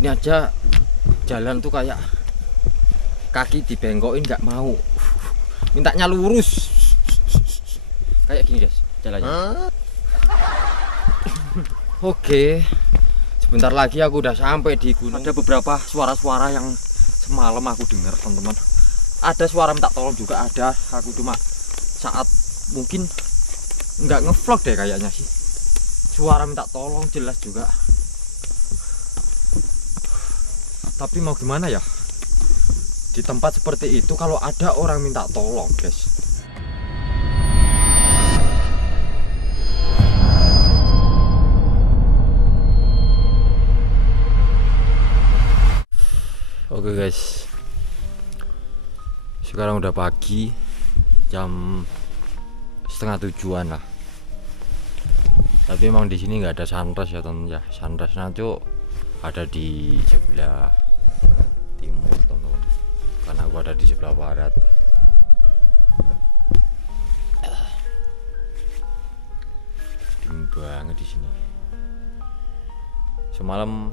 Ini aja jalan tuh kayak kaki dibengkokin nggak mau, mintanya lurus kayak gini guys jalannya. Oke, sebentar lagi aku udah sampai di gunung. Ada beberapa suara-suara yang semalam aku dengar teman-teman. Ada suara minta tolong juga ada. Aku cuma saat mungkin nggak ngevlog deh kayaknya sih. Suara minta tolong jelas juga. Tapi mau gimana ya? Di tempat seperti itu kalau ada orang minta tolong, guys. Oke guys. Sekarang udah pagi, jam 6:30-an lah. Tapi emang di sini nggak ada sunrise ya teman ya. Sunrise nanti ada di sebelah timur teman-teman, karena aku ada di sebelah barat. Dingin banget di sini. Semalam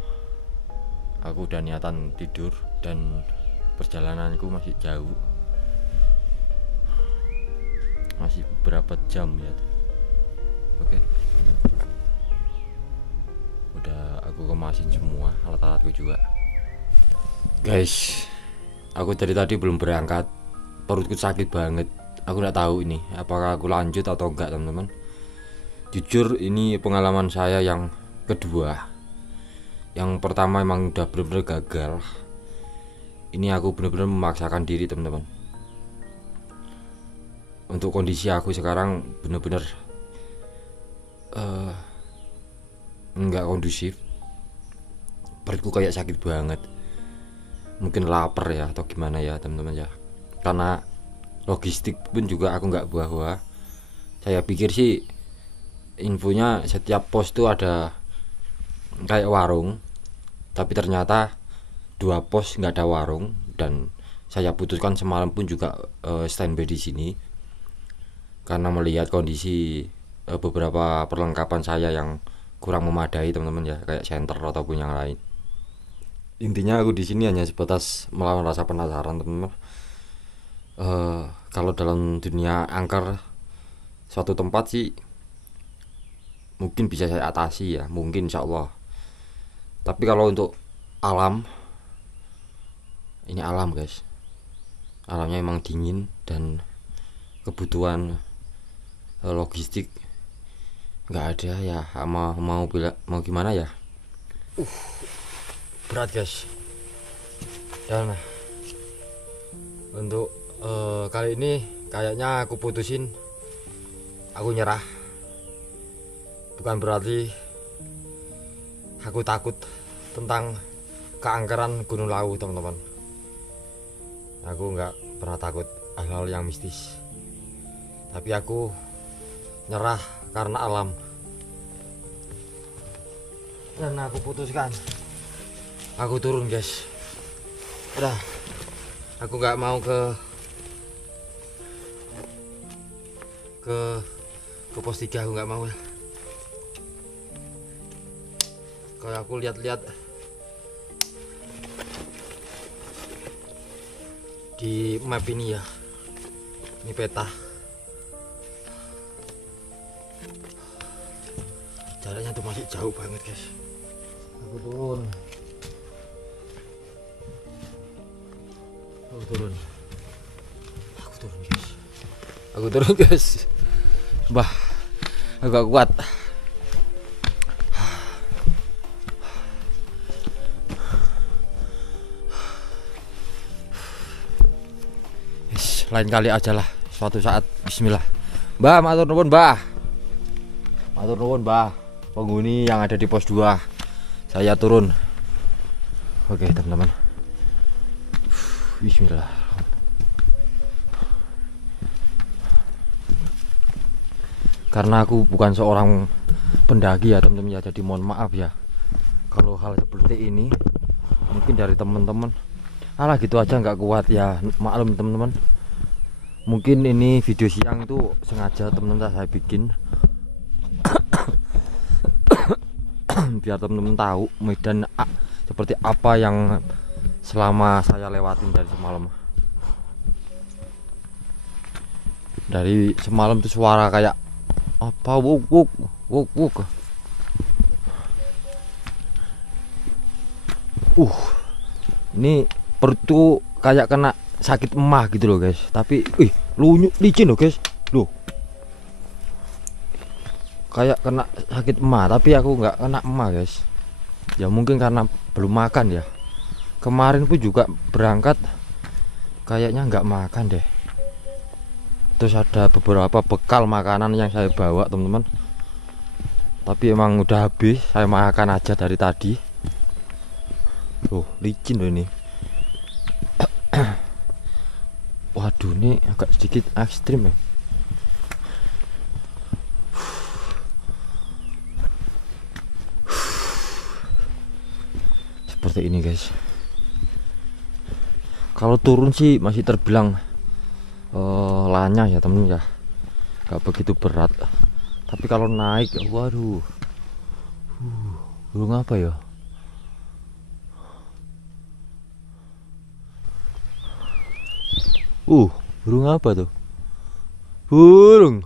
aku udah niatan tidur dan perjalananku masih jauh, masih berapa jam ya. Oke, udah aku kemasin semua alat-alatku juga. Guys, aku dari tadi belum berangkat, perutku sakit banget. Aku nggak tahu ini apakah aku lanjut atau enggak teman-teman. Jujur ini pengalaman saya yang kedua. Yang pertama emang udah bener-bener gagal. Ini aku bener-bener memaksakan diri teman-teman. Untuk kondisi aku sekarang bener-bener nggak kondusif. Perutku kayak sakit banget. Mungkin lapar ya atau gimana ya teman-teman ya. Karena logistik pun juga aku nggak bawa. Saya pikir sih infonya setiap pos tuh ada kayak warung, tapi ternyata 2 pos nggak ada warung. Dan saya putuskan semalam pun juga standby di sini karena melihat kondisi beberapa perlengkapan saya yang kurang memadai teman-teman ya, kayak senter ataupun yang lain. Intinya aku di sini hanya sebatas melawan rasa penasaran teman-teman. Kalau dalam dunia angker suatu tempat sih mungkin bisa saya atasi ya, mungkin insya Allah. Tapi kalau untuk alam, ini alam guys, alamnya emang dingin dan kebutuhan logistik nggak ada ya. Mau gimana ya, berat guys. Dan untuk kali ini kayaknya aku putusin, aku nyerah. Bukan berarti aku takut tentang keangkeran Gunung Lawu teman-teman. Aku nggak pernah takut hal-hal yang mistis. Tapi aku nyerah karena alam. Dan aku putuskan, aku turun guys. Udah, aku nggak mau ke pos 3, aku nggak mau ya. Kalau aku lihat-lihat di map ini ya, ini peta, jaraknya tuh masih jauh banget guys. Aku turun guys. Bah, aku gak kuat. Lain kali aja lah, suatu saat. Bismillah. Mbah, matur nuwun mbah, penghuni yang ada di pos 2. Saya turun. Oke teman-teman, bismillah. Karena aku bukan seorang pendaki ya teman-teman ya, jadi mohon maaf ya kalau hal seperti ini mungkin dari teman-teman alah gitu aja nggak kuat ya, maklum teman-teman. Mungkin ini video siang itu sengaja teman-teman saya bikin biar teman-teman tahu medan seperti apa yang selama saya lewatin dari semalam. Dari semalam tuh suara kayak apa, wuk wuk wuk wuk. Ini perut tuh kayak kena sakit emah gitu loh guys. Tapi lunyuk licin loh guys. Loh, kayak kena sakit emah, tapi aku nggak kena emah guys. Ya mungkin karena belum makan ya. Kemarin pun juga berangkat kayaknya nggak makan deh. Terus ada beberapa bekal makanan yang saya bawa teman-teman, tapi emang udah habis, saya makan aja dari tadi. Loh, licin loh ini. Waduh, ini agak sedikit ekstrim ya. Seperti ini guys. Kalau turun sih masih terbilang lanya ya temen ya, gak begitu berat. Tapi kalau naik, waduh, burung apa ya? Burung apa tuh? Burung.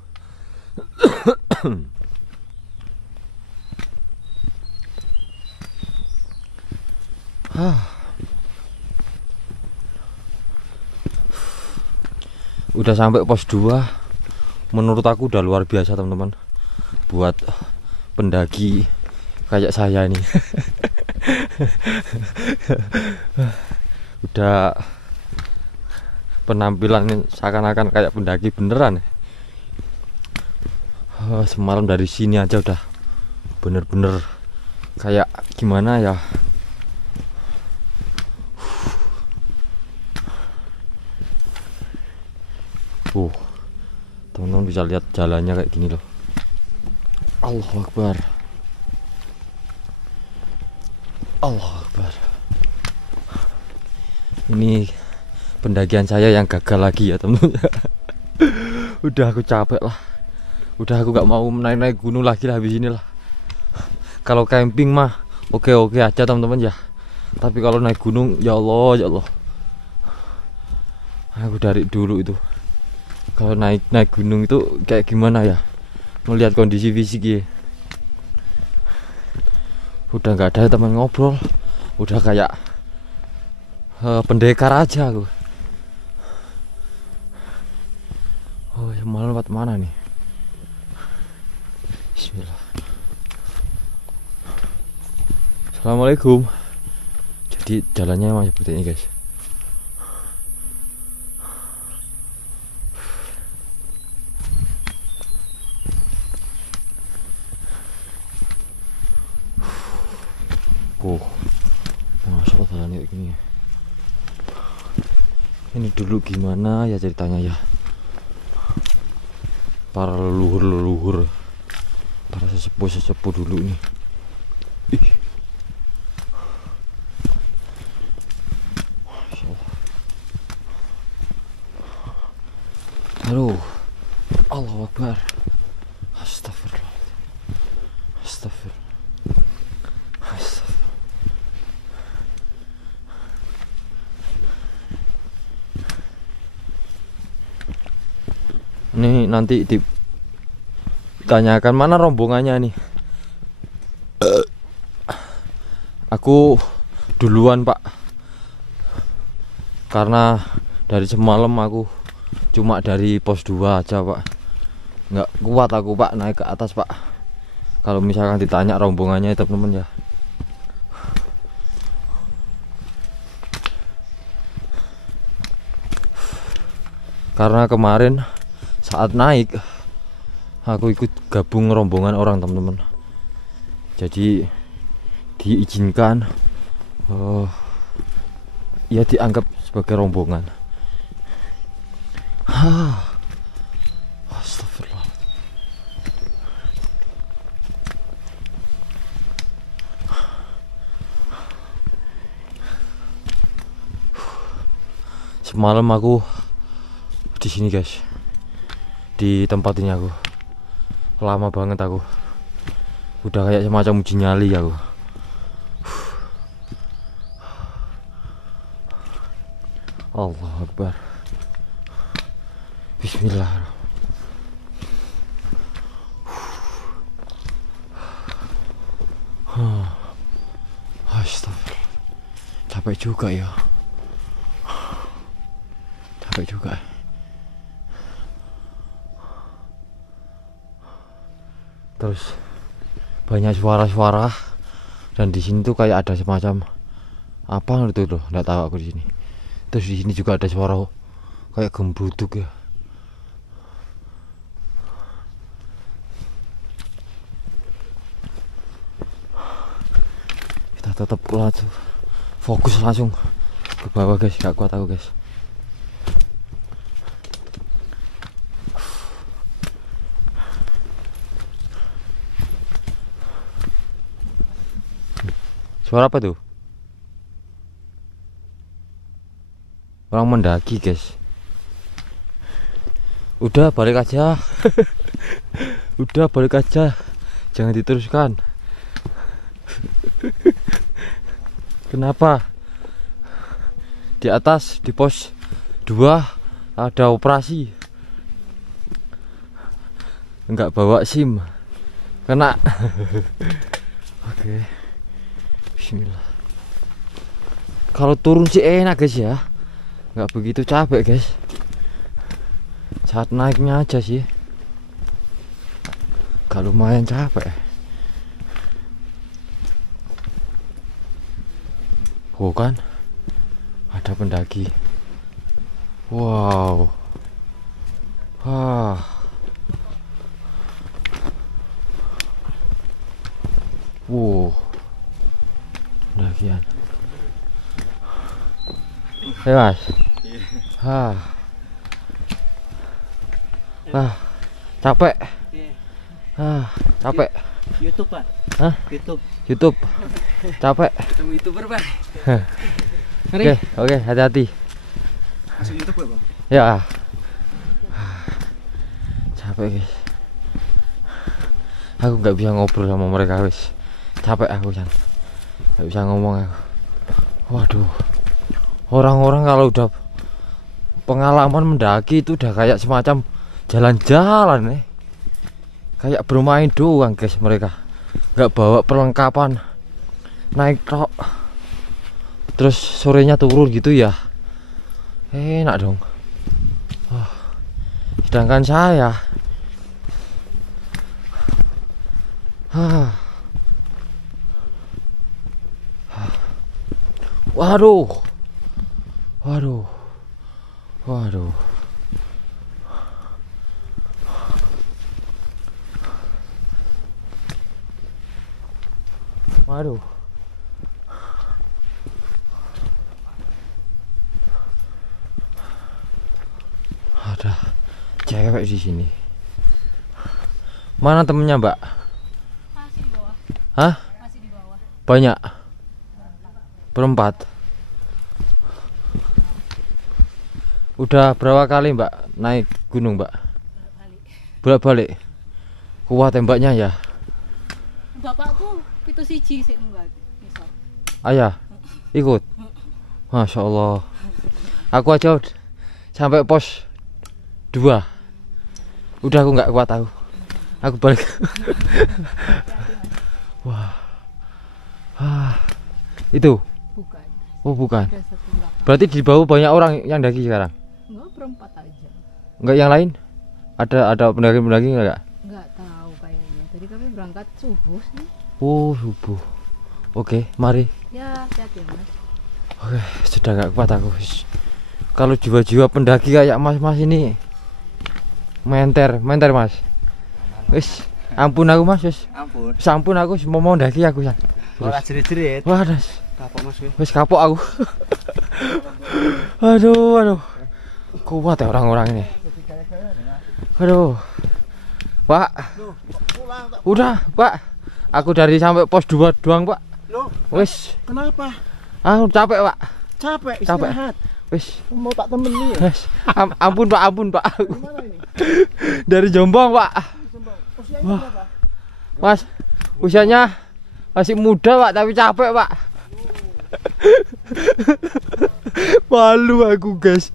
Udah sampai pos 2. Menurut aku udah luar biasa teman-teman, buat pendaki kayak saya nih. Udah penampilan seakan-akan kayak pendaki beneran. Semalam dari sini aja udah bener-bener kayak gimana ya. Teman-teman bisa lihat jalannya kayak gini loh. Allahu Akbar. Allahu Akbar. Ini pendakian saya yang gagal lagi ya teman-teman. Udah aku capek lah. Udah aku gak mau naik-naik gunung lagi lah habis ini lah. Kalau camping mah oke-oke aja teman-teman ya. Tapi kalau naik gunung ya Allah ya Allah. Aku dari dulu itu kalau naik gunung itu kayak gimana ya, melihat kondisi fisik ya. Udah nggak ada teman ngobrol, udah kayak pendekar aja aku. Yang malam lewat mana nih? Bismillah. Assalamualaikum. Jadi jalannya masih seperti ini guys. Masuk jalan kayak gini. Ini dulu gimana ya ceritanya ya, para leluhur, para sesepuh dulu nih. Aduh, Allahu Akbar. Astagfirullah. Astagfirullah. Ini nanti ditanyakan mana rombongannya nih. Aku duluan pak, karena dari semalam aku cuma dari pos 2 aja pak. Nggak kuat aku pak naik ke atas pak. Kalau misalkan ditanya rombongannya itu teman-teman ya. Karena kemarin saat naik aku ikut gabung rombongan orang teman-teman, jadi diizinkan ya dianggap sebagai rombongan. Astagfirullah. Semalam aku di sini guys, di tempat ini aku lama banget, aku udah kayak semacam uji nyali aku. Allah Akbar. Bismillah. Astagfirullah. Capek juga ya. Capek juga. Terus banyak suara-suara dan di sini tuh kayak ada semacam apa gitu loh, nggak tahu aku di sini. Terus di sini juga ada suara kayak gembuduk ya. Kita tetap langsung fokus langsung ke bawah guys, gak kuat aku guys. Suara apa tuh? Orang mendaki guys. Udah balik aja. Udah balik aja. Jangan diteruskan. Kenapa? Di atas di pos 2 ada operasi. Enggak bawa SIM. Kena. Oke. Bismillah. Kalau turun sih enak guys ya, nggak begitu capek guys. Saat naiknya aja sih, gak lumayan capek. Oh kan, ada pendaki. Wow. Wow. Pendakian. Mas. Capek. Capek. YouTube Pak. Hah? YouTube. Capek. Ketemu YouTuber Pak. Oke, hati-hati. Masuk YouTube Pak. Ya. Capek guys. Aku nggak bisa ngobrol sama mereka wis. Capek aku kan. Nggak bisa ngomong aku. Waduh. Orang-orang kalau udah pengalaman mendaki itu udah kayak semacam jalan-jalan kayak bermain doang guys mereka. Nggak bawa perlengkapan. Naik tok. Terus sorenya turun gitu ya. Enak dong. Sedangkan saya Waduh. Waduh. Waduh. Waduh. Ada cewek di sini. Mana temennya, Mbak? Masih di bawah. Hah? Masih di bawah. Banyak. Berempat. Udah berapa kali Mbak naik gunung Mbak? Bolak-balik. Kuat tembaknya ya? Bapakku itu siji sik munggah iso. Ayah ikut. Masya Allah. Aku aja sampai pos 2. Udah aku nggak kuat aku. Aku balik. Wah. Itu. Bukan. Oh bukan. Ada satu belakang. Berarti di bawah banyak orang yang daki sekarang. Enggak, berempat aja. Enggak yang lain? Ada pendaki-pendaki enggak? Enggak tahu kayaknya. Tadi kami berangkat subuh sih. Oh subuh. Oke, mari. Ya, hati-hati Mas. Oke, sudah nggak kuat aku. Kalau jiwa-jiwa pendaki kayak mas-mas ini menter Mas. Wis, ampun aku Mas, wis. Ampun. Wis ampun aku mau ndaki aku ya. Ora jerit-jerit. Wah, das. Kapok Mas kowe. Wis kapok aku. Aduh. Kuat ya orang-orang ini. Aduh. Pak. Udah, Pak. Aku dari sampai pos 2 doang, Pak. Loh, Wis. kenapa? Capek, Pak. Capek, Capek. istirahat. Wis. Mau tak temenin ya? Wis. Ampun, Pak. Gimana ini? Dari Jombang, Pak. Usianya Wah. berapa? Mas, usianya masih muda Pak, tapi capek Pak. Malu aku guys.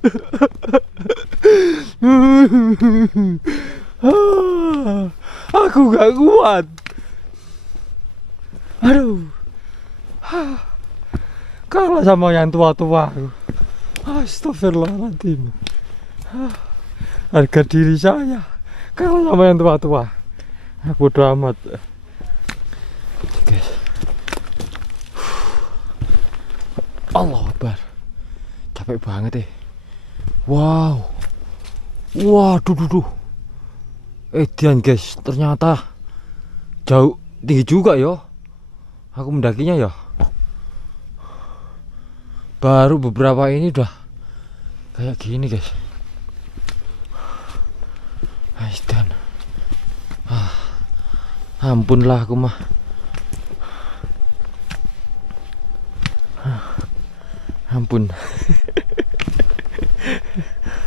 Aku gak kuat. Aduh. Kalah sama yang tua-tua aku. Astagfirullahaladzim. Harga diri saya kalah sama yang tua-tua. Bodo amat. Guys. Allah Akbar. Capek banget Wow. Waduh. Edian guys, ternyata jauh tinggi juga ya. Aku mendakinya ya. Baru beberapa ini udah kayak gini guys. Edian. Ampunlah aku mah. Ampun.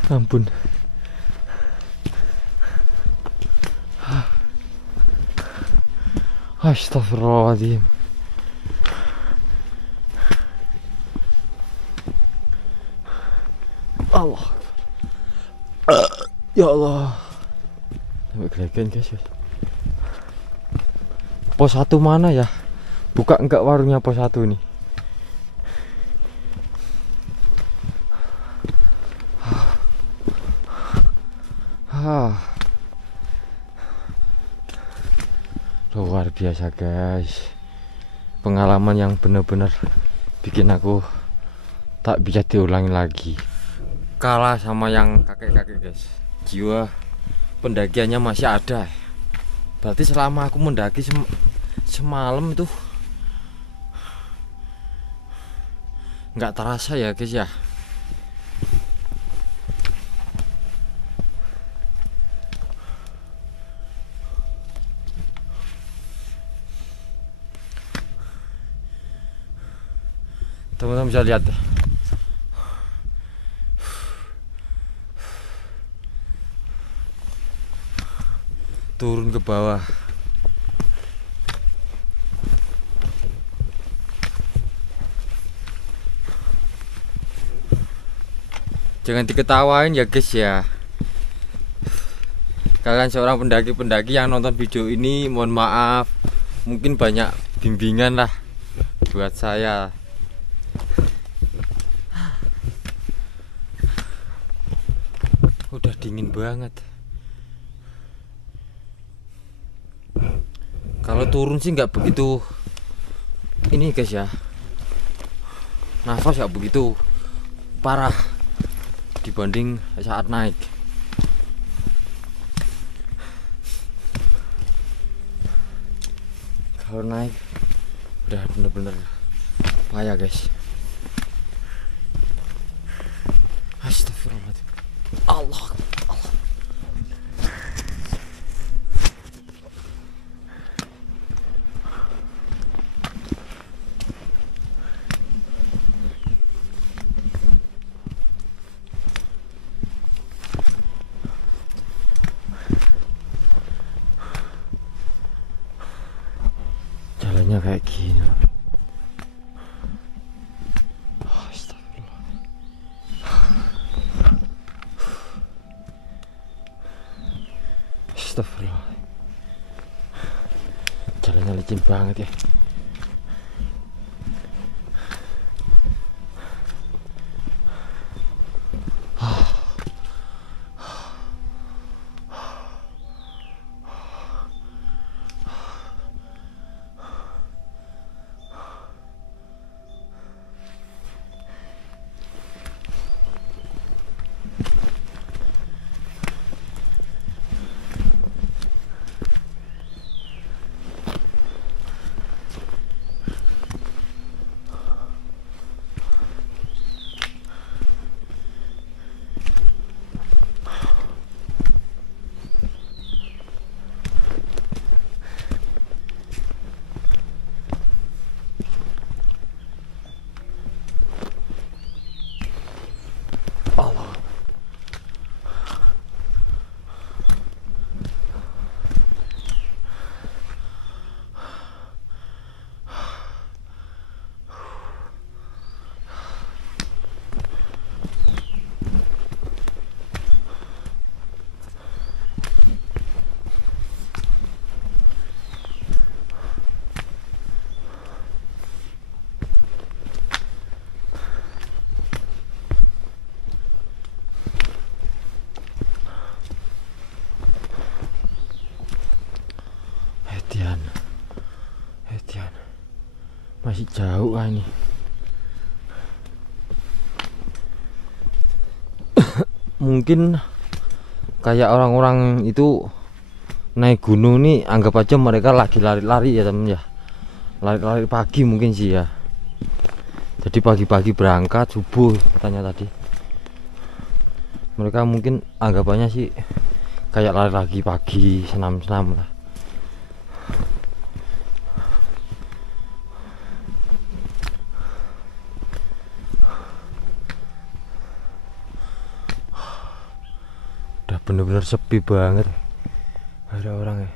Ampun. Astagfirullahaladzim. Allah. Ya Allah. Sampai gelegen guys. Pos 1 mana ya? Buka enggak warungnya pos 1 nih? Luar biasa guys. Pengalaman yang benar-benar bikin aku tak bisa diulangi lagi. Kalah sama yang kakek-kakek guys. Jiwa pendakiannya masih ada. Berarti selama aku mendaki semalam itu nggak terasa ya guys ya. Teman-teman bisa lihat turun ke bawah. Jangan diketawain ya guys ya. Kalian seorang pendaki-pendaki yang nonton video ini, mohon maaf, mungkin banyak bimbingan lah buat saya. Udah dingin banget. Kalau turun sih nggak begitu ini guys ya. Nafas nggak begitu parah dibanding saat naik. Kalau naik udah bener-bener payah guys. Astagfirullahaladzim. Allah. Jalannya kayak gini. Astagfirullah. Jalannya licin banget ya. Masih jauh ah ini. Mungkin kayak orang-orang itu naik gunung nih, anggap aja mereka lagi lari-lari ya temen ya. Lari-lari pagi mungkin sih ya. Jadi pagi-pagi berangkat subuh katanya tadi. Mereka mungkin anggapannya sih kayak lari lagi pagi, senam-senam lah. Udah bener-bener sepi banget, gak ada orang ya.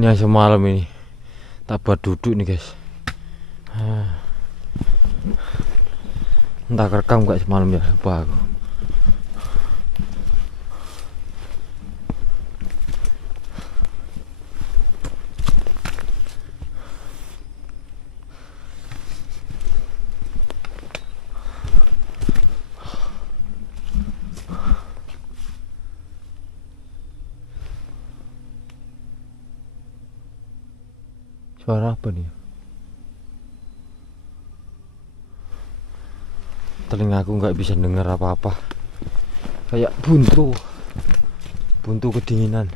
Ini yang semalam ini tak buat duduk nih guys. Entah kerekam gak semalam ya, lupa aku. Suara apa nih? Telingaku nggak bisa dengar apa-apa. Kayak buntu kedinginan.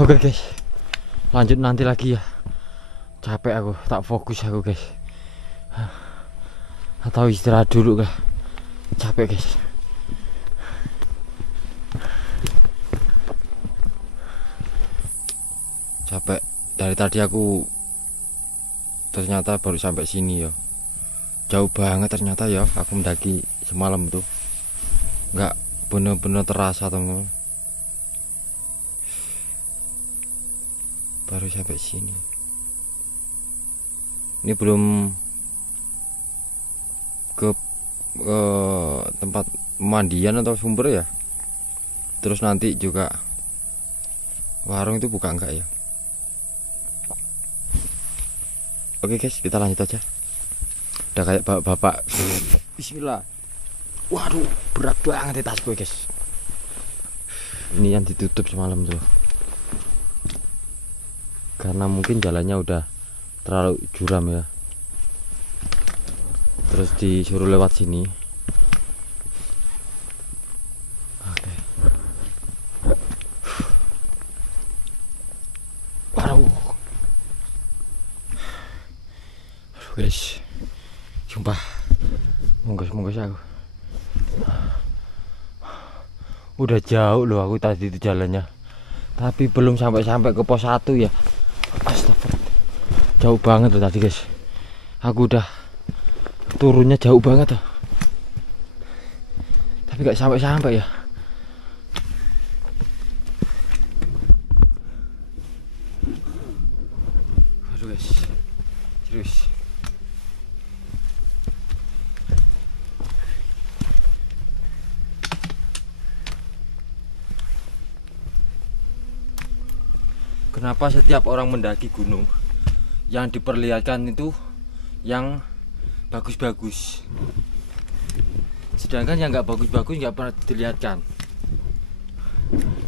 Oke guys, lanjut nanti lagi ya. Capek aku, tak fokus aku guys. Atau istirahat dulu kah? Capek guys. Capek dari tadi aku ternyata baru sampai sini ya. Jauh banget ternyata ya. Aku mendaki semalam tuh nggak bener-bener terasa teman. Baru sampai sini. Ini belum ke tempat mandian atau sumber ya. Terus nanti juga warung itu buka enggak ya. Oke guys, kita lanjut aja. Udah kayak bapak-bapak. Bismillah. Waduh, berat banget di tas gue guys. Ini yang ditutup semalam tuh. Karena mungkin jalannya udah terlalu curam ya. Terus disuruh lewat sini. Oke. Waduh. Aduh guys, sumpah munggah aku. Udah jauh loh aku tadi itu jalannya, tapi belum sampai ke pos 1 ya. Astagfirullah, jauh banget loh tadi guys. Aku udah turunnya jauh banget tuh, tapi gak sampai ya. Aduh guys, serius. Kenapa setiap orang mendaki gunung yang diperlihatkan itu yang bagus-bagus, sedangkan yang nggak bagus-bagus nggak pernah dilihatkan?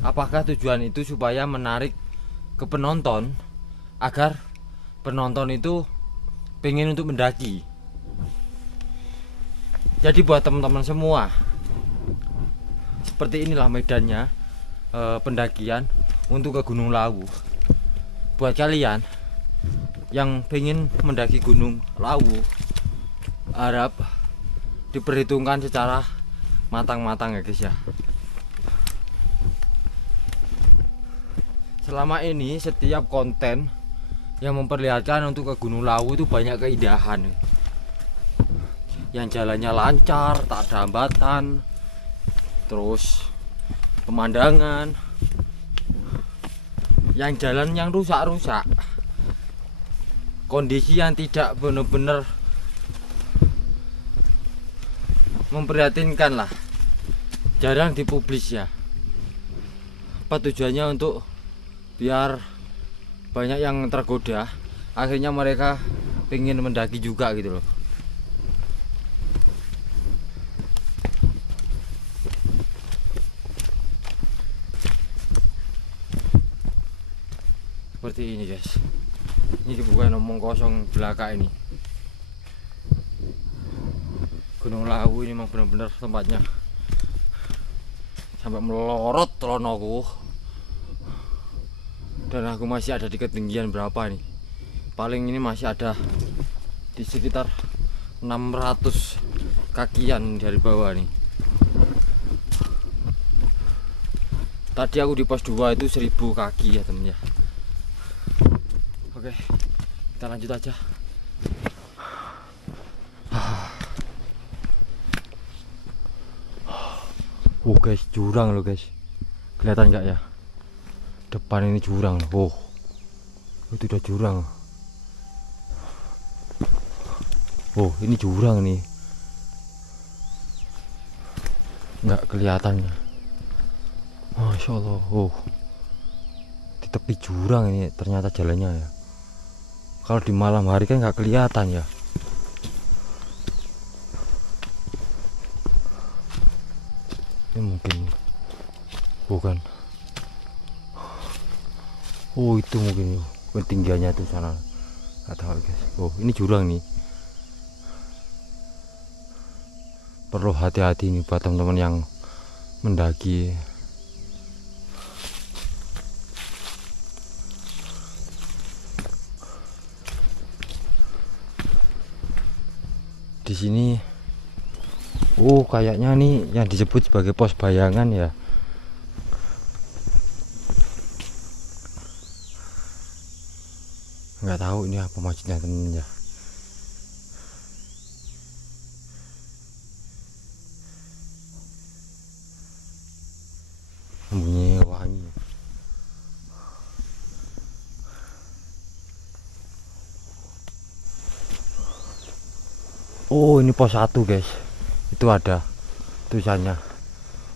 Apakah tujuan itu supaya menarik ke penonton agar penonton itu pengen untuk mendaki? Jadi buat teman-teman semua, seperti inilah medannya pendakian untuk ke Gunung Lawu. Buat kalian yang pengen mendaki Gunung Lawu, harap diperhitungkan secara matang-matang ya guys ya. Selama ini setiap konten yang memperlihatkan untuk ke Gunung Lawu itu banyak keindahan, yang jalannya lancar, tak ada hambatan, terus pemandangan, yang jalan yang rusak-rusak, kondisi yang tidak benar-benar memprihatinkan lah, jarang dipublis ya. Apa tujuannya? Untuk biar banyak yang tergoda, akhirnya mereka pengen mendaki juga gitu loh. Seperti ini guys, ini bukan omong kosong belaka ini. Gunung Lawu ini memang benar-benar tempatnya sampai melorot telonoku. Dan aku masih ada di ketinggian berapa nih? Paling ini masih ada di sekitar 600 kakian dari bawah nih. Tadi aku di pos 2 itu 1000 kaki ya temen ya. Oke, kita lanjut aja. Oh guys, jurang loh guys. Kelihatan nggak ya? Depan ini jurang. Oh, itu udah jurang. Oh, ini jurang nih. Nggak kelihatan. Masya Allah. Oh, di tepi jurang ini ternyata jalannya ya. Kalau di malam hari kan nggak kelihatan ya. Ini mungkin bukan. Oh, itu mungkin ketinggiannya tuh sana. Nggak tahu guys. Oh, ini jurang nih. Perlu hati-hati nih buat teman-teman yang mendaki. Di sini, oh kayaknya nih yang disebut sebagai pos bayangan ya. Nggak tahu ini apa maksudnya temen ya. Bunyi wangi. Oh, ini pos 1 guys. Itu ada tulisannya.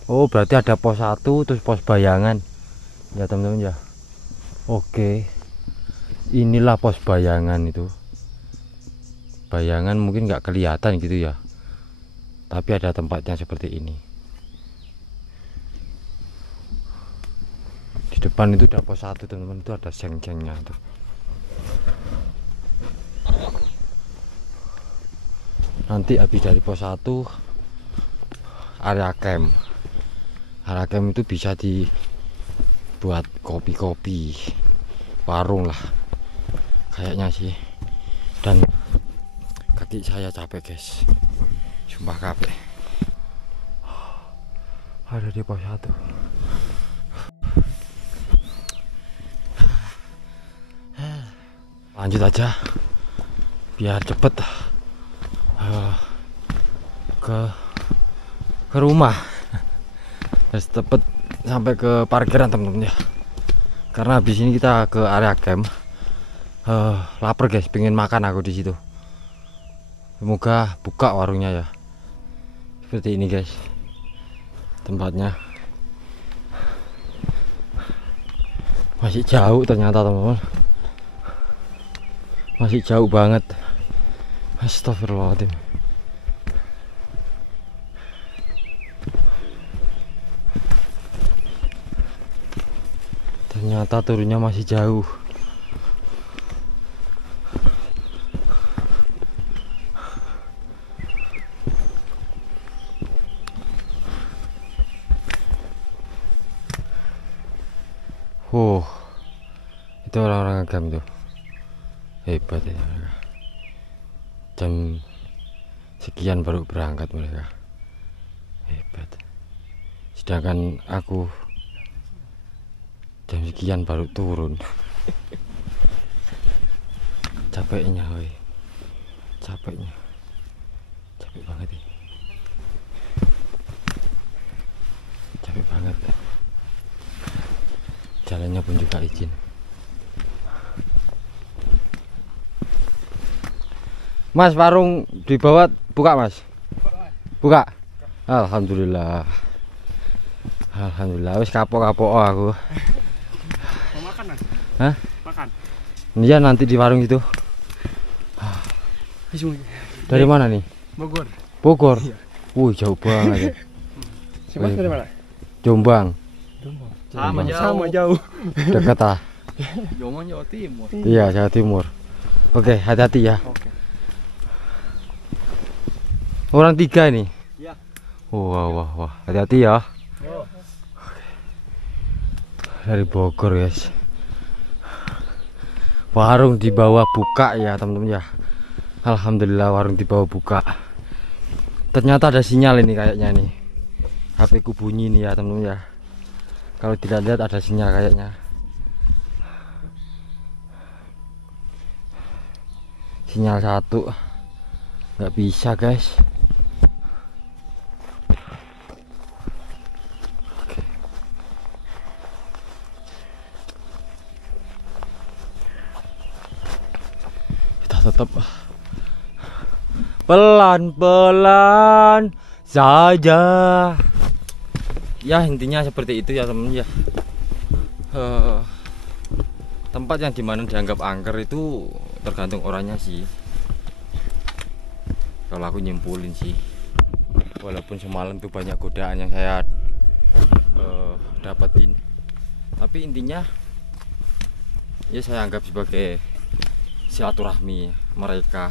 Oh, berarti ada pos 1 terus pos bayangan. Ya teman-teman ya. Oke. Inilah pos bayangan itu. Bayangan mungkin nggak kelihatan gitu ya. Tapi ada tempatnya seperti ini. Di depan itu ada pos 1 teman-teman, itu ada seng-sengnya tuh. Nanti habis dari pos 1 area camp. Area camp itu bisa dibuat kopi-kopi, warung lah kayaknya sih. Dan kaki saya capek guys, sumpah capek. Ada di pos 1. Lanjut aja biar cepet ke rumah, harus cepet sampai ke parkiran temen-temen ya. Karena habis ini kita ke area camp. Lapar guys, pengen makan aku di situ. Semoga buka warungnya ya. Seperti ini guys tempatnya. Masih jauh ternyata teman-teman, masih jauh banget. Astagfirullahaladzim. Ternyata turunnya masih jauh. Itu orang-orang agam tuh hebat ya mereka. Jam sekian baru berangkat mereka, hebat. Sedangkan aku jam sekian baru turun. Capeknya, woi, capek banget ya. Capek banget. Jalannya pun juga licin. Mas, warung di bawah buka, Mas? Buka. Alhamdulillah. Alhamdulillah, wis kapok-kapok aku. Mau makan, Mas? Hah? Makan. Iya, nanti di warung itu. Dari mana nih? Bogor. Bogor. Iya. Wih, jauh banget ya. Si Mas dari mana? Jombang. Sama jauh. Dekat ah. Jombang Jawa Timur. Iya, Jawa Timur. Oke, hati-hati ya. Oke. Orang 3 ini. Iya. Wah. Hati-hati ya. Dari Bogor, guys. Warung di bawah buka ya, teman-teman ya. Alhamdulillah warung di bawah buka. Ternyata ada sinyal ini kayaknya nih. HP ku bunyi nih ya, teman-teman ya. Kalau tidak lihat ada sinyal kayaknya. Sinyal 1. Nggak bisa, guys. Tetap pelan-pelan saja ya, intinya seperti itu ya temen ya. Tempat yang dimana dianggap angker itu tergantung orangnya sih, kalau aku nyimpulin sih. Walaupun semalam tuh banyak godaan yang saya dapetin, tapi intinya ya saya anggap sebagai silaturahmi mereka.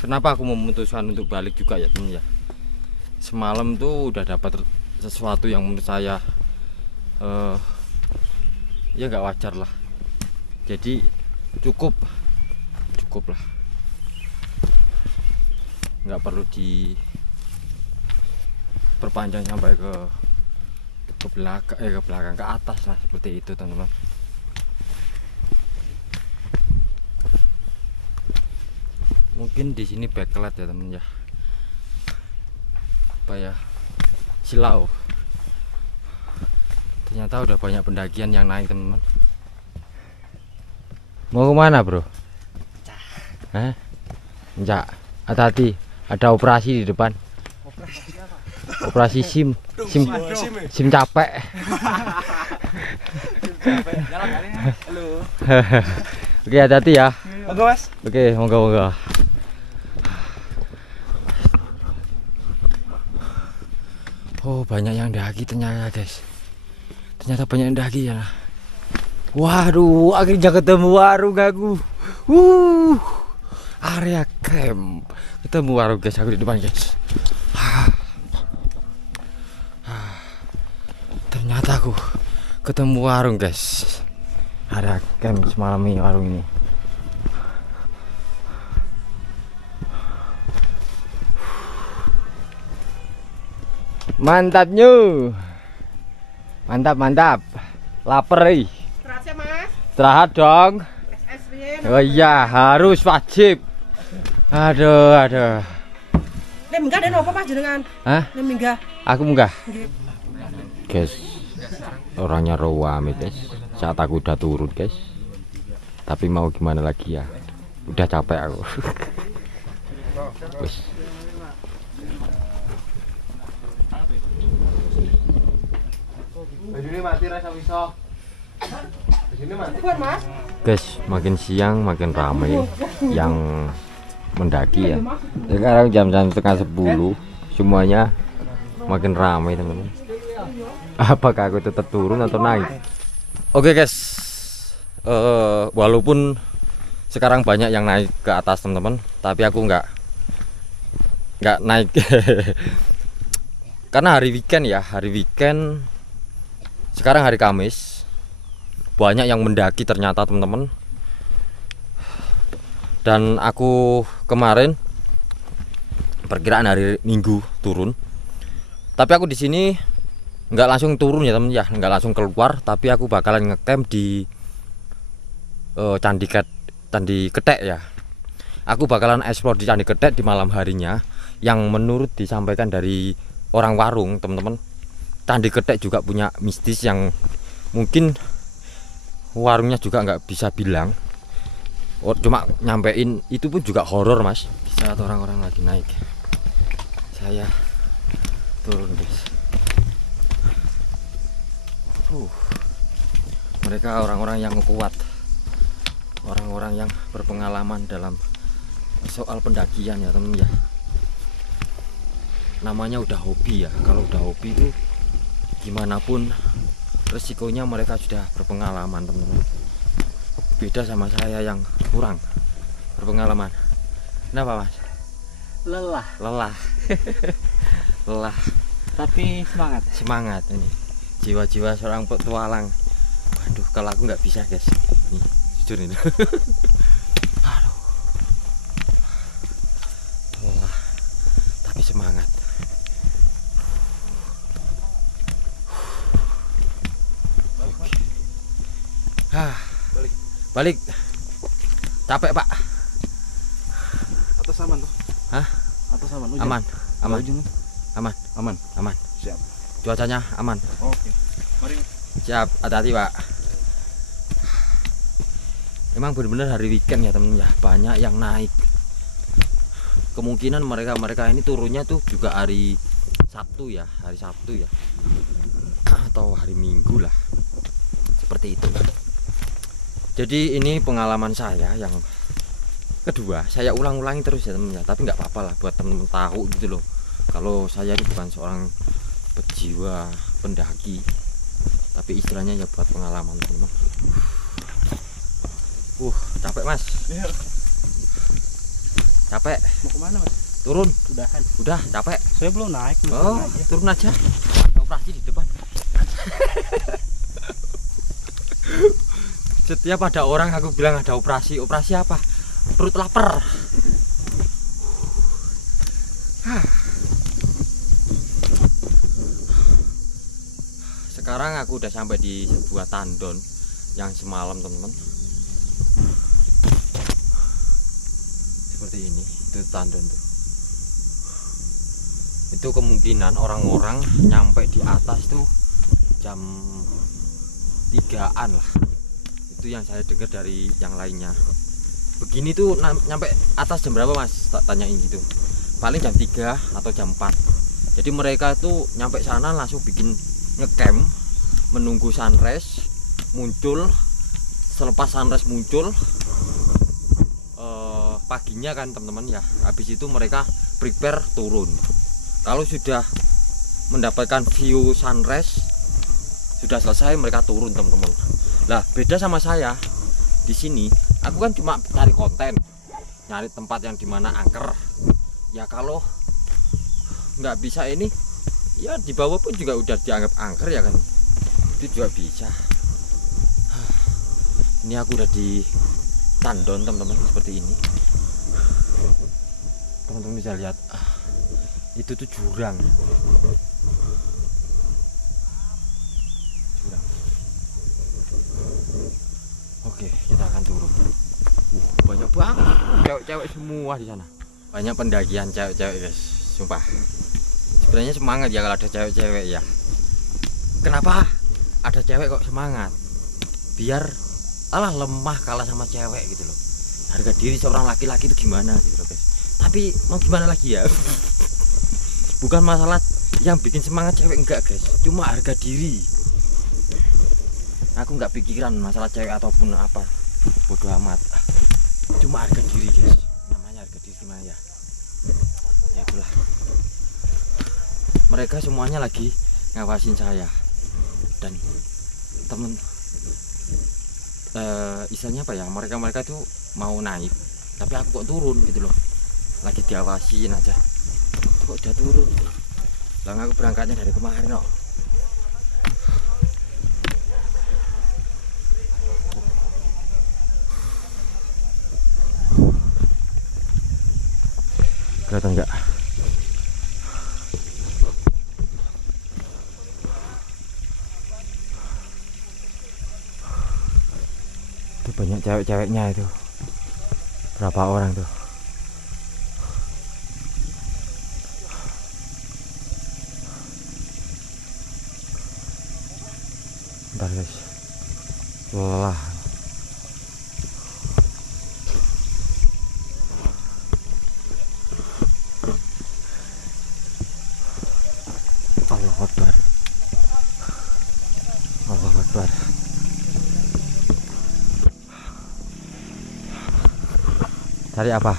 Kenapa aku memutuskan untuk balik juga ya temen ya, semalam tuh udah dapat sesuatu yang menurut saya ya nggak wajar lah. Jadi cukup lah, nggak perlu diperpanjang sampai ke belakang ke atas lah, seperti itu teman-teman. Mungkin di sini backlight ya temen ya, apa ya, silau. Ternyata udah banyak pendakian yang naik teman-teman. Mau kemana bro? Enggak, hati-hati, ada operasi di depan. Operasi sim capek. Halo. Oke, hati-hati ya. Monggo, Mas. Oke, monggo. Oh, banyak yang daki ternyata, guys. Ternyata banyak yang daki ya. Waduh, akhirnya ketemu warung aku. Area camp. Ketemu warung, guys, aku di depan, guys. Ternyata aku ketemu warung, guys. Area camp semalam ini, warung ini. Mantap, lapar ih. Istirahat ya, Mas. Istirahat dong. Oh iya, harus wajib. Aduh. Nek minggah den apa Mas jenengan? Hah? Nek minggah. Aku munggah. Nggih. Guys, orangnya rame guys. Saat aku udah turun guys. Tapi mau gimana lagi ya? Udah capek aku. Wes. Bajunya mati rasa bisa. Bajunya mati. Buat Mas. Guys, makin siang makin ramai yang mendaki ya. Sekarang jam-jam setengah 10, semuanya makin ramai teman-teman. Apakah aku tetap turun atau naik? Oke guys, walaupun sekarang banyak yang naik ke atas teman-teman, tapi aku nggak naik. Karena hari weekend Sekarang hari Kamis, banyak yang mendaki ternyata teman-teman. Dan aku kemarin perkiraan hari Minggu turun. Tapi aku di sini nggak langsung turun ya teman ya, nggak langsung keluar. Tapi aku bakalan ngecamp di Candi Ketek ya. Aku bakalan explore di Candi Ketek di malam harinya. Yang menurut disampaikan dari orang warung teman-teman, Candi Ketek juga punya mistis yang mungkin warungnya juga nggak bisa bilang. Cuma nyampein itu pun juga horor mas. Di saat orang-orang lagi naik, saya turun guys. Mereka orang-orang yang kuat, orang-orang yang berpengalaman dalam soal pendakian ya temen ya. Namanya udah hobi ya. Kalau udah hobi itu gimana pun resikonya mereka sudah berpengalaman teman-teman. Beda sama saya yang kurang berpengalaman. Kenapa mas? Lelah. Lelah. Lelah. Tapi semangat. Semangat ini. Jiwa-jiwa seorang petualang. Waduh, kalau aku nggak bisa guys. Nih, jujur ini. Aduh. Lelah. Tapi semangat. Balik. Capek pak. Atas aman tuh. Hah? Atas aman. Hujan. Aman. Aman. Hujan. Aman. Aman. Aman. Siap. Cuacanya aman. Oke. Mari. Siap. Hati-hati pak. Emang benar-benar hari weekend ya temen ya. Banyak yang naik. Kemungkinan mereka ini turunnya tuh juga hari Sabtu ya. Hari Sabtu ya. Atau hari Minggu lah. Seperti itu. Jadi ini pengalaman saya yang kedua, saya ulang-ulangi terus ya temen ya. Tapi nggak apa-apa lah buat temen-temen tahu gitu loh. Kalau saya ini bukan seorang pejiwa pendaki, tapi istilahnya ya buat pengalaman teman-teman. Capek mas. Iya. Capek. Mau kemana mas? Turun. Udahan. Udah capek. Saya belum naik. Oh, turun aja. Operasi di depan. Setiap ada orang aku bilang ada operasi. Operasi apa? Perut lapar. Sekarang aku udah sampai di sebuah tandon yang semalam teman-teman. Seperti ini, itu tandon tuh. Itu kemungkinan orang-orang nyampe di atas tuh jam 3-an lah. Itu yang saya dengar dari yang lainnya. Begini tuh nyampe atas jam berapa mas? Tak tanyain gitu. Paling jam 3 atau jam 4. Jadi mereka tuh nyampe sana langsung bikin ngecamp, menunggu sunrise muncul. Selepas sunrise muncul paginya kan teman-teman ya. Habis itu mereka prepare turun. Kalau sudah mendapatkan view sunrise sudah selesai, mereka turun teman-teman. Lah beda sama saya di sini, aku kan cuma cari konten, nyari tempat yang dimana angker. Ya kalau nggak bisa ini, ya di bawah pun juga udah dianggap angker ya kan, itu juga bisa. Ini aku udah di tandon teman-teman seperti ini. Teman-teman bisa lihat, itu tuh jurang. Oke, kita akan turun. Banyak banget cewek-cewek semua di sana. Banyak pendakian cewek-cewek guys, sumpah. Sebenarnya semangat ya kalau ada cewek-cewek ya. Kenapa ada cewek kok semangat? Biar lemah kalah sama cewek gitu loh. Harga diri seorang laki-laki itu gimana gitu loh guys. Tapi mau gimana lagi ya? Bukan masalah yang bikin semangat cewek, enggak guys, cuma harga diri. Aku nggak pikiran masalah cewek ataupun apa, bodoh amat. Cuma harga diri guys, namanya harga diri gimana ya? Ya itulah. Mereka semuanya lagi ngawasin saya dan temen. Istilahnya apa ya? Mereka tuh mau naik, tapi aku kok turun gitu loh. Lagi diawasin aja. Kok udah turun? Lah aku berangkatnya dari kemarin kok. enggak. Itu banyak cewek-ceweknya itu. Berapa orang tuh? Bentar guys, lelah. Allahu Akbar. Allahu Akbar. Cari apa?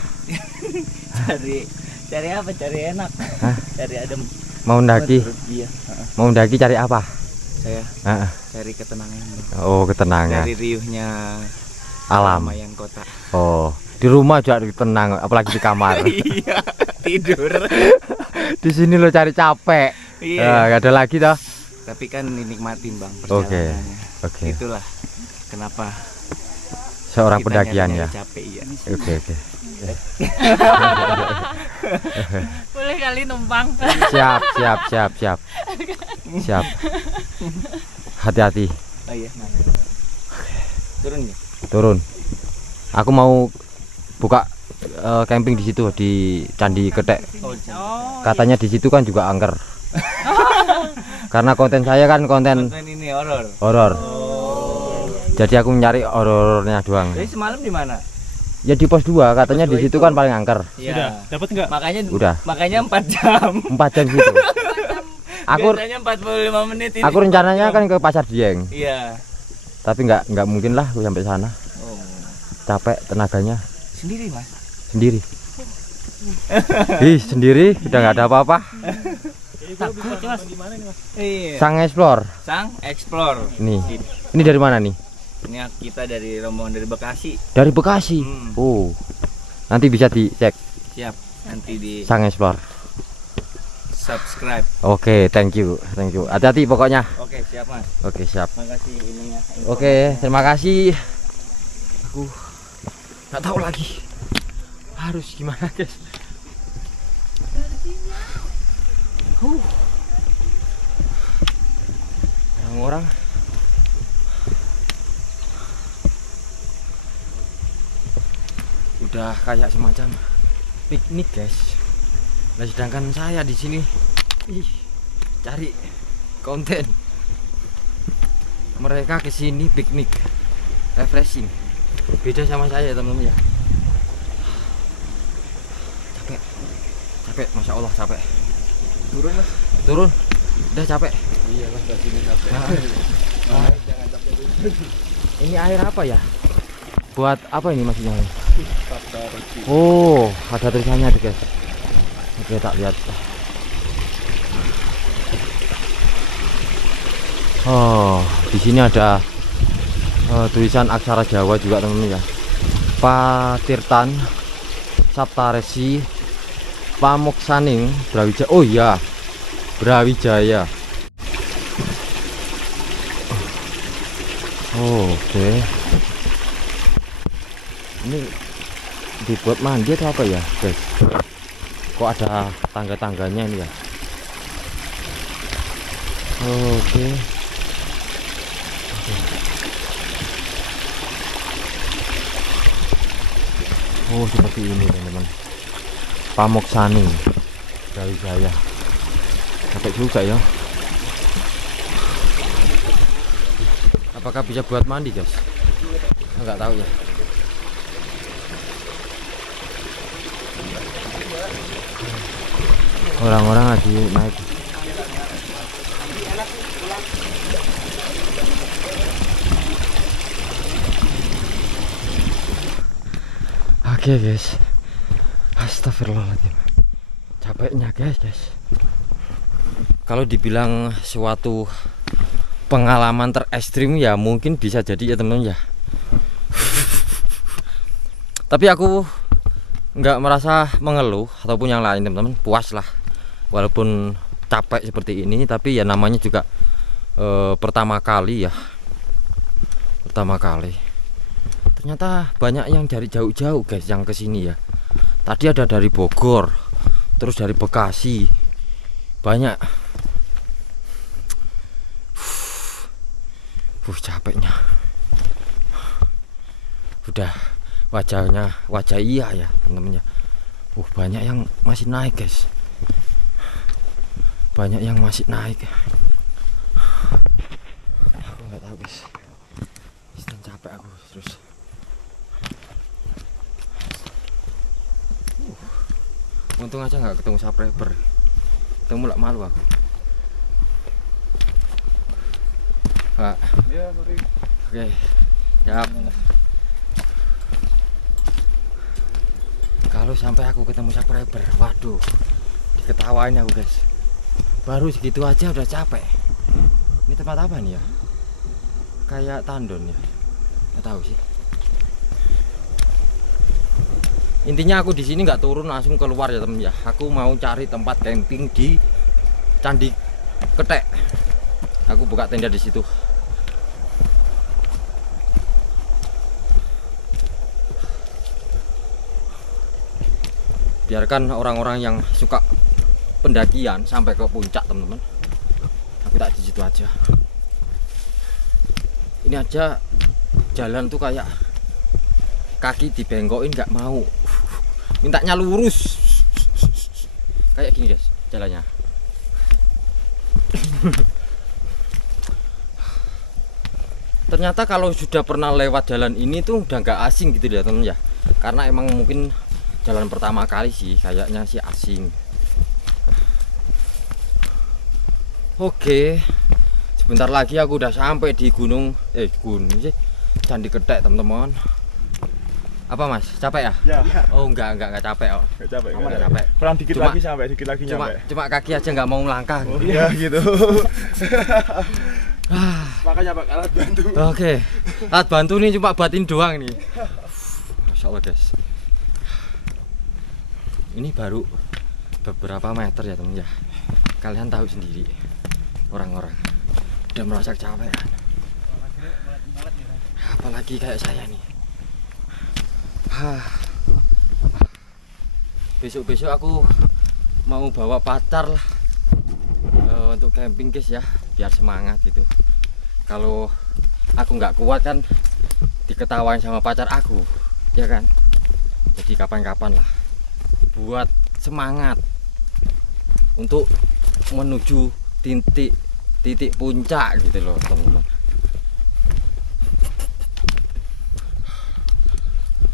Cari apa? Cari enak. Hah? Cari adem. Mau mendaki? Iya. Mau mendaki cari apa? Saya Heeh. cari ketenangan. Oh, ketenangan. Dari riuhnya Alam. Mayan kota. Oh, di rumah juga tenang, apalagi di kamar. Iya, tidur. Di sini lo cari capek. Iya. Gak ada lagi toh. Tapi kan dinikmatin bang Oke. perjalanannya. Oke. Itulah kenapa Seorang kita pendakian nyari ya. capek ya. Oke, oke. Boleh kali numpang. Siap, siap, siap, siap. Siap. Hati-hati. Oh iya, mana? Turun ya? Turun. Aku mau buka camping di situ di Candi Ketek. Oh, Oh. Katanya di situ kan juga angker. Karena konten saya kan konten konten ini horor. horor. Oh. Jadi aku mencari horornya doang. Jadi semalam di mana? Ya di pos 2 katanya Pos di 2 situ itu. kan paling angker. Iya. Dapat nggak? Makanya Udah. Makanya 4 jam. 4 jam situ. Aku Biasanya 45 menit ini. aku rencananya kan ke Pasar Dieng, Iya. tapi nggak mungkin lah aku sampai sana. Oh. Capek tenaganya Sendiri, Mas. sendiri. Ih, sendiri udah nggak ada apa-apa. Takut, Mas. Iya. Sang explore. Sang explore. Nih. Ini dari mana nih? Ini kita dari rombongan dari Bekasi. Dari Bekasi. Hmm. Oh. Nanti bisa dicek Siap. Nanti di Sang explore. subscribe. Oke, thank you. Thank you. Hati-hati pokoknya. Oke, siap, Mas. Oke, siap. Makasih ininya. Oke, terima kasih. Aku nggak tahu lagi harus gimana, guys. Orang-orang udah kayak semacam piknik, guys. Nah, sedangkan saya di sini cari konten. Mereka ke sini piknik, refreshing. Beda sama saya, teman-teman ya. Capek. Capek, Masya Allah capek. Turun, Mas. Turun. Udah capek. Iya, Mas, dari sini capek. Jangan capek dulu. Ini air apa ya? Buat apa ini maksudnya? Oh, ada tulisannya tuh, guys. Oke, tak lihat. Oh, di sini ada tulisan aksara Jawa juga, teman-teman ya. Patirtan Saptaresi Pamoksaning Brawijaya. Oh iya, Brawijaya. Oh, oke. Ini dibuat mandi atau apa ya, guys? Kok ada tangga-tangganya ini ya? Oke. Oh, seperti ini, teman-teman. Pamoksaning Brawijaya. Capek juga ya. Apakah bisa buat mandi, guys? Enggak tahu ya. Orang-orang lagi naik. Oke, guys. Astagfirullahaladzim. Capeknya, guys. Kalau dibilang suatu pengalaman terekstrim ya mungkin bisa jadi ya, teman-teman ya. Tapi aku nggak merasa mengeluh ataupun yang lain, teman-teman. Puas lah. Walaupun capek seperti ini, tapi ya namanya juga pertama kali ya. Pertama kali. Ternyata banyak yang dari jauh-jauh, guys, yang kesini ya. Tadi ada dari Bogor, terus dari Bekasi banyak. Capeknya udah wajah iya ya teman-teman ya. Banyak yang masih naik guys, banyak yang masih naik. Aku nggak tahu guys, sedang capek aku terus. Untung aja nggak ketemu subscriber, ketemu lah malu aku. Pak. Ya, mari. Oke, siap. Kalau sampai aku ketemu subscriber, waduh, diketawain aku guys. Baru segitu aja udah capek. Ini tempat apa nih ya? Kayak tandon ya? Nggak tahu sih. Intinya aku di sini nggak turun langsung keluar ya temen ya. Aku mau cari tempat camping di Candi Ketek. Aku buka tenda di situ. Biarkan orang-orang yang suka pendakian sampai ke puncak teman-teman. Aku tak di situ aja. Ini aja jalan tuh kayak kaki dibengkokin nggak mau, mintanya lurus kayak gini guys jalannya. Ternyata kalau sudah pernah lewat jalan ini tuh udah nggak asing gitu ya teman ya, karena emang mungkin jalan pertama kali sih kayaknya sih asing. Oke, sebentar lagi aku udah sampai di gunung sih Candi Ketek teman-teman. Apa mas, capek ya? Ya. Oh enggak capek oh. Enggak capek. Enggak capek. Pelan dikit Cuma- lagi sampai, dikit lagi nyampe. Cuma kaki aja nggak mau melangkah. Oh iya gitu. Makanya pakai alat bantu. Oke, alat bantu nih cuma buatin doang nih. Masya Allah guys. Ini baru beberapa meter ya temen ya. Kalian tahu sendiri, orang-orang udah merasa capek kan. Apalagi kayak saya nih. Besok-besok aku mau bawa pacar lah untuk camping guys ya, biar semangat gitu. Kalau aku nggak kuat kan diketawain sama pacar aku, ya kan. Jadi kapan-kapan lah buat semangat untuk menuju titik puncak gitu loh teman-teman.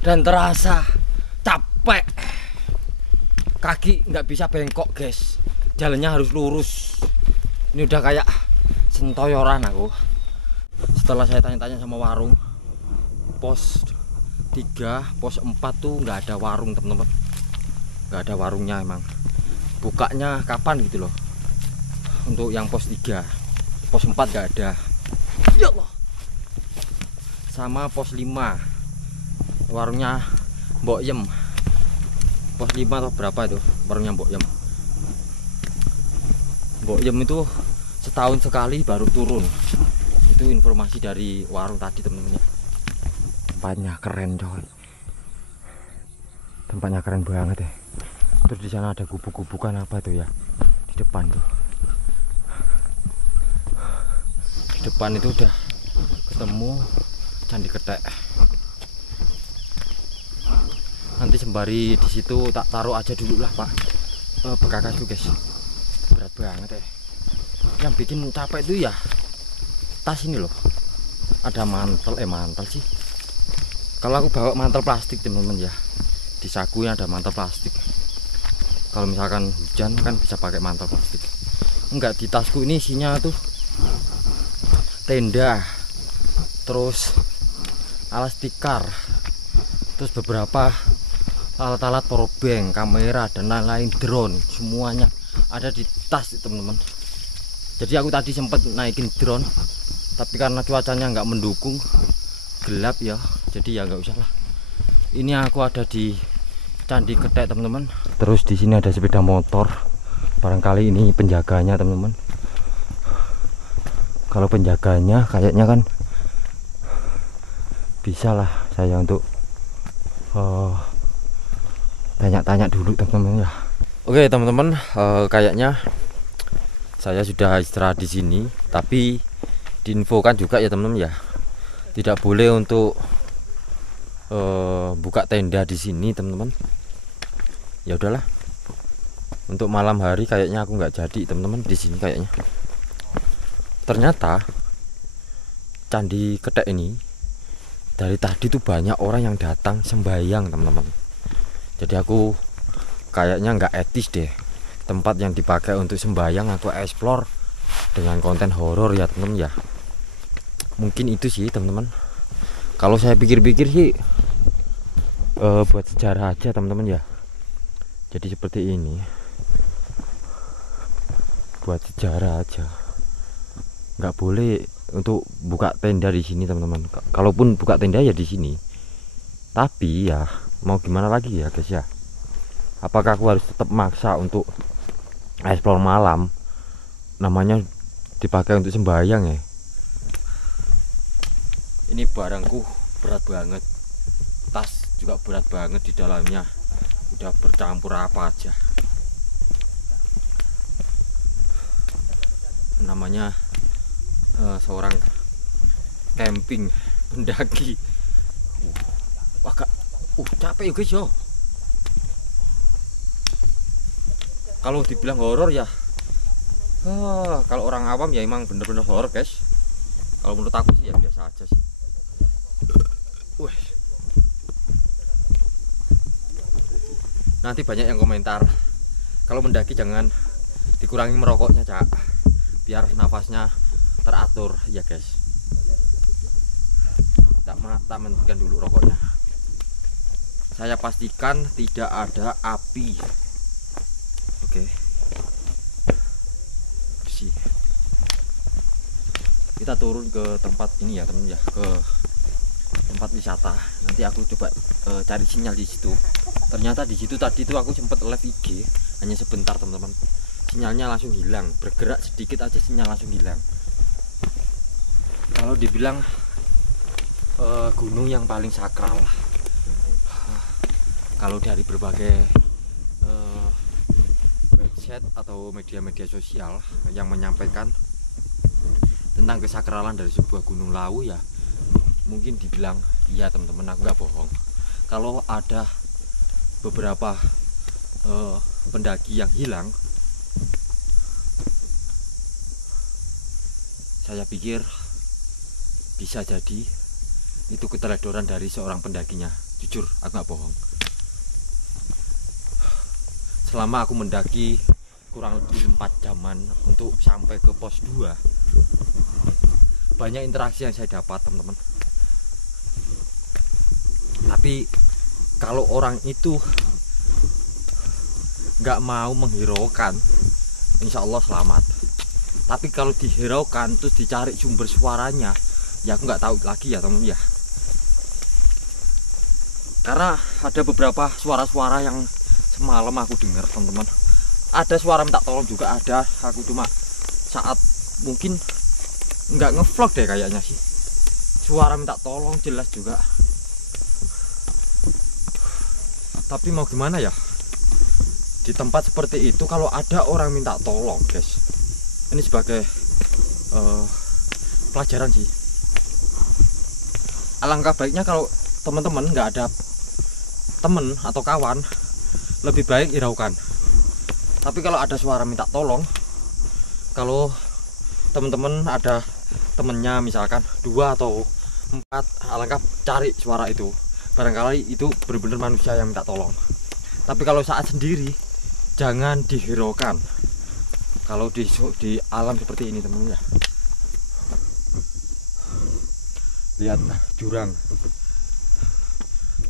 Dan terasa capek, kaki nggak bisa bengkok guys, jalannya harus lurus. Ini udah kayak sentoyoran aku. Setelah saya tanya-tanya sama warung, pos 3, pos 4 tuh nggak ada warung teman-teman, nggak ada warungnya emang. Bukanya kapan gitu loh. Untuk yang pos 3, pos 4 nggak ada. Ya Allah. Sama pos 5, warungnya Mbok Yem. Pos 5 atau berapa itu warungnya Mbok Yem. Mbok Yem itu setahun sekali baru turun. Itu informasi dari warung tadi temen-temen. Tempatnya keren coy. Tempatnya keren banget ya. Terus di sana ada gubuk-gubukan apa tuh ya di depan tuh. Di depan itu udah ketemu Candi Ketek. Nanti sembari di situ tak taruh aja dulu lah pak bekakasku guys, berat banget ya. Yang bikin capek itu ya tas ini loh, ada mantel sih. Kalau aku bawa mantel plastik teman-teman ya, di sakunya ada mantel plastik. Kalau misalkan hujan kan bisa pakai mantel plastik. Enggak, di tasku ini isinya tuh tenda, terus alas tikar, terus beberapa alat-alat powerbank, kamera dan lain-lain, drone, semuanya ada di tas teman-teman. Jadi aku tadi sempat naikin drone, tapi karena cuacanya nggak mendukung, gelap ya, jadi ya nggak usah lah. Ini aku ada di Candi Ketek teman-teman. Terus di sini ada sepeda motor, barangkali ini penjaganya teman-teman. Kalau penjaganya kayaknya kan bisa lah saya untuk tanya-tanya dulu teman-teman ya. Oke teman-teman, kayaknya saya sudah istirahat di sini, tapi diinfokan juga ya teman-teman ya, tidak boleh untuk buka tenda di sini teman-teman. Ya udahlah, untuk malam hari kayaknya aku nggak jadi teman-teman di sini kayaknya. Ternyata Candi Ketek ini dari tadi tuh banyak orang yang datang sembahyang teman-teman. Jadi aku kayaknya nggak etis deh tempat yang dipakai untuk sembahyang aku explore dengan konten horor ya teman-teman ya. Mungkin itu sih teman-teman. Kalau saya pikir-pikir sih buat sejarah aja teman-teman ya. Jadi seperti ini, buat sejarah aja. Nggak boleh untuk buka tenda di sini teman-teman. Kalaupun buka tenda ya di sini. Tapi ya mau gimana lagi ya guys ya. Apakah aku harus tetap maksa untuk explore malam? Namanya dipakai untuk sembahyang ya. Ini barangku berat banget. Tas juga berat banget di dalamnya. Udah bercampur apa aja. Namanya seorang camping pendaki. Agak capek ya guys yo. Kalau dibilang horor ya, kalau orang awam ya emang bener-bener horor guys. Kalau menurut aku sih ya biasa aja sih. Nanti banyak yang komentar, kalau mendaki jangan dikurangi merokoknya cak, biar nafasnya teratur ya guys. Tak matikan dulu rokoknya. Saya pastikan tidak ada api. Oke, bersih. Kita turun ke tempat ini ya teman ya, ke tempat wisata. Nanti aku coba cari sinyal di situ. Ternyata di situ tadi tuh aku sempat live IG hanya sebentar teman-teman. Sinyalnya langsung hilang, bergerak sedikit aja sinyal langsung hilang. Kalau dibilang gunung yang paling sakral, kalau dari berbagai website atau media-media sosial yang menyampaikan tentang kesakralan dari sebuah gunung Lawu ya, mungkin dibilang iya teman-teman, aku nggak bohong. Kalau ada beberapa pendaki yang hilang, saya pikir bisa jadi itu keteledoran dari seorang pendakinya. Jujur, aku nggak bohong. Selama aku mendaki kurang lebih 4 jaman untuk sampai ke pos 2, banyak interaksi yang saya dapat teman-teman. Tapi kalau orang itu nggak mau menghiraukan, insya Allah selamat. Tapi kalau dihiraukan terus dicari sumber suaranya, ya aku nggak tahu lagi ya teman ya. Karena ada beberapa suara-suara yang semalam aku dengar teman-teman. Ada suara minta tolong juga ada. Aku cuma saat mungkin nggak ngevlog deh kayaknya sih. Suara minta tolong jelas juga. Tapi mau gimana ya, di tempat seperti itu kalau ada orang minta tolong guys, ini sebagai pelajaran sih. Alangkah baiknya kalau teman-teman nggak ada temen atau kawan, lebih baik hiraukan. Tapi kalau ada suara minta tolong, kalau teman-teman ada temennya misalkan 2 atau 4, alangkah cari suara itu. Barangkali itu benar-benar manusia yang minta tolong. Tapi kalau saat sendiri, jangan dihiraukan. Kalau di alam seperti ini teman-teman ya. Lihat jurang.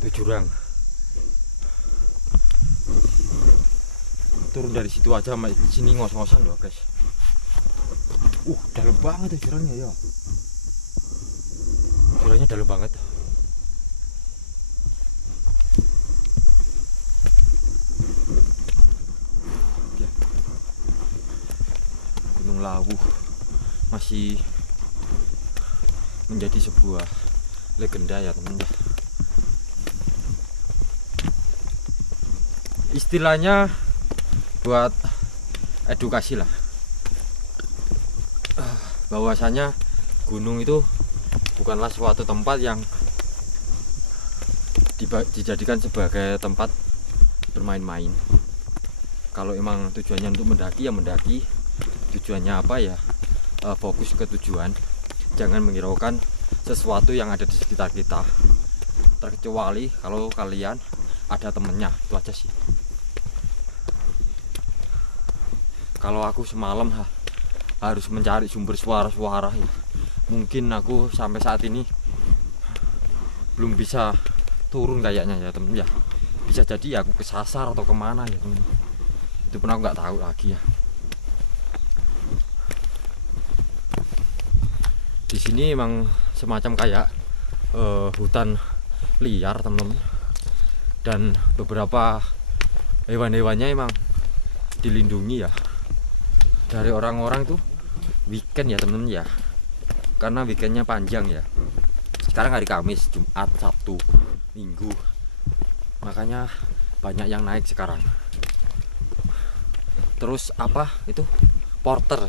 Itu jurang. Turun dari situ aja, sini ngos-ngosan loh guys. Dalam banget ya jurangnya ya. Jurangnya dalam banget. Gunung Lawu masih menjadi sebuah legenda ya teman-teman. Istilahnya buat edukasi lah, bahwasanya gunung itu bukanlah suatu tempat yang dijadikan sebagai tempat bermain-main. Kalau emang tujuannya untuk mendaki ya mendaki, tujuannya apa ya fokus ke tujuan, jangan menghiraukan sesuatu yang ada di sekitar kita, terkecuali kalau kalian ada temennya, itu aja sih. Kalau aku semalam harus mencari sumber suara-suara ya, mungkin aku sampai saat ini belum bisa turun kayaknya ya temen ya. Bisa jadi aku kesasar atau kemana ya temen, itu pun aku nggak tahu lagi ya. Di sini emang semacam kayak hutan liar temen-temen, dan beberapa hewan-hewannya emang dilindungi ya dari orang-orang tuh weekend ya temen-temen ya, karena weekendnya panjang ya. Sekarang hari Kamis, Jumat, Sabtu, Minggu, makanya banyak yang naik sekarang. Terus apa itu porter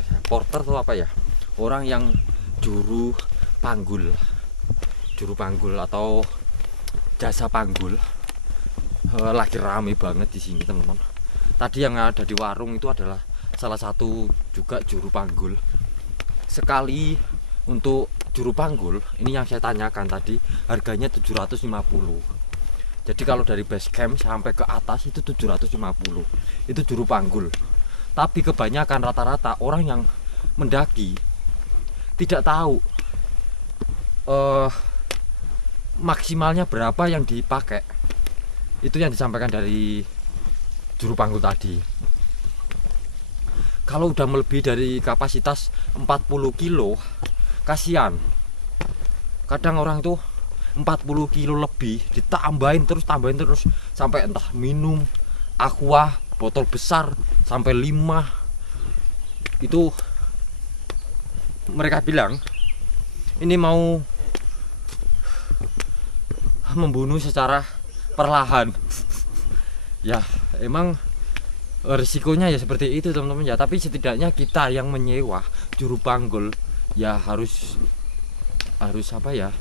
tuh apa ya, orang yang juru panggul atau jasa panggul, lagi rame banget di sini teman-teman. Tadi yang ada di warung itu adalah salah satu juga juru panggul. Sekali untuk juru panggul ini yang saya tanyakan tadi harganya 750. Jadi kalau dari base camp sampai ke atas itu 750, itu juru panggul. Tapi kebanyakan rata-rata orang yang mendaki tidak tahu maksimalnya berapa yang dipakai. Itu yang disampaikan dari juru panggul tadi. Kalau udah melebihi dari kapasitas 40 kilo, kasihan. Kadang orang itu 40 kilo lebih ditambahin terus sampai entah minum aqua botol besar sampai 5. Itu mereka bilang ini mau membunuh secara perlahan. Ya emang risikonya ya seperti itu teman-teman ya, tapi setidaknya kita yang menyewa juru panggul ya harus apa ya,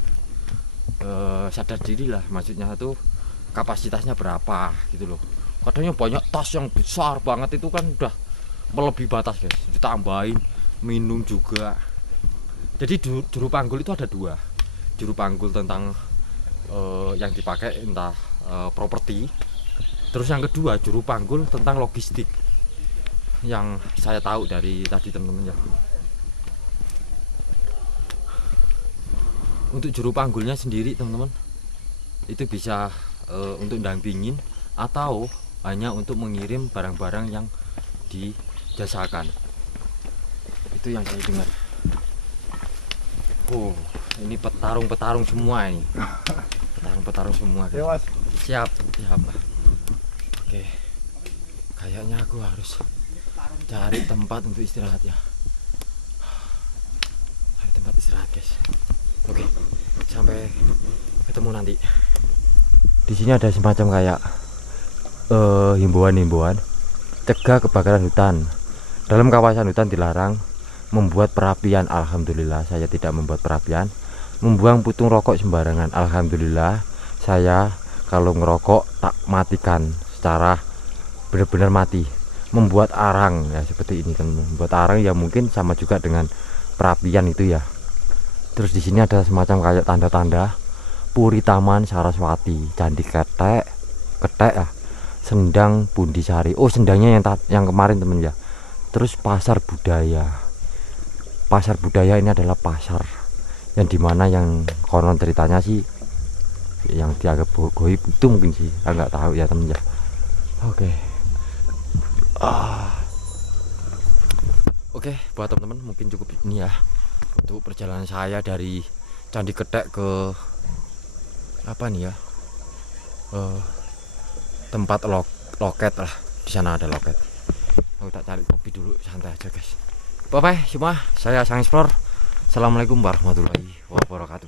sadar diri lah, maksudnya tuh kapasitasnya berapa gitu loh. Kadangnya banyak tas yang besar banget itu kan udah melebihi batas guys, ditambahin minum juga. Jadi juru panggul itu ada 2, juru panggul tentang yang dipakai entah properti, terus yang kedua juru panggul tentang logistik, yang saya tahu dari tadi teman-teman ya. Untuk juru panggulnya sendiri teman-teman itu bisa untuk dampingin atau hanya untuk mengirim barang-barang yang dijasakan. Itu yang saya dengar. Oh, ini petarung semua ini. Petarung semua. Mas. Siap. Oke. Kayaknya aku harus cari tempat untuk istirahat ya. Cari tempat istirahat, guys. Oke. Sampai ketemu nanti. Di sini ada semacam kayak himbauan cegah kebakaran hutan. Dalam kawasan hutan dilarang membuat perapian. Alhamdulillah saya tidak membuat perapian. Membuang putung rokok sembarangan. Alhamdulillah saya kalau ngerokok tak matikan secara benar-benar mati. Membuat arang ya seperti ini kan, membuat arang ya mungkin sama juga dengan perapian itu ya. Terus di sini ada semacam kayak tanda-tanda Puri Taman Saraswati, Candi Ketek ya, Sendang Bundisari. Oh, sendangnya yang kemarin temen ya. Terus pasar budaya. Pasar budaya ini adalah pasar yang dimana yang konon ceritanya sih yang dianggap goib itu mungkin sih, saya nggak tahu ya temen ya. Oke, buat teman-teman mungkin cukup ini ya untuk perjalanan saya dari Candi Ketek ke apa nih ya, tempat loket lah. Di sana ada loket. Aku tak cari kopi dulu, santai aja guys. Bye bye semua, saya Sang Explore. Assalamualaikum warahmatullahi wabarakatuh.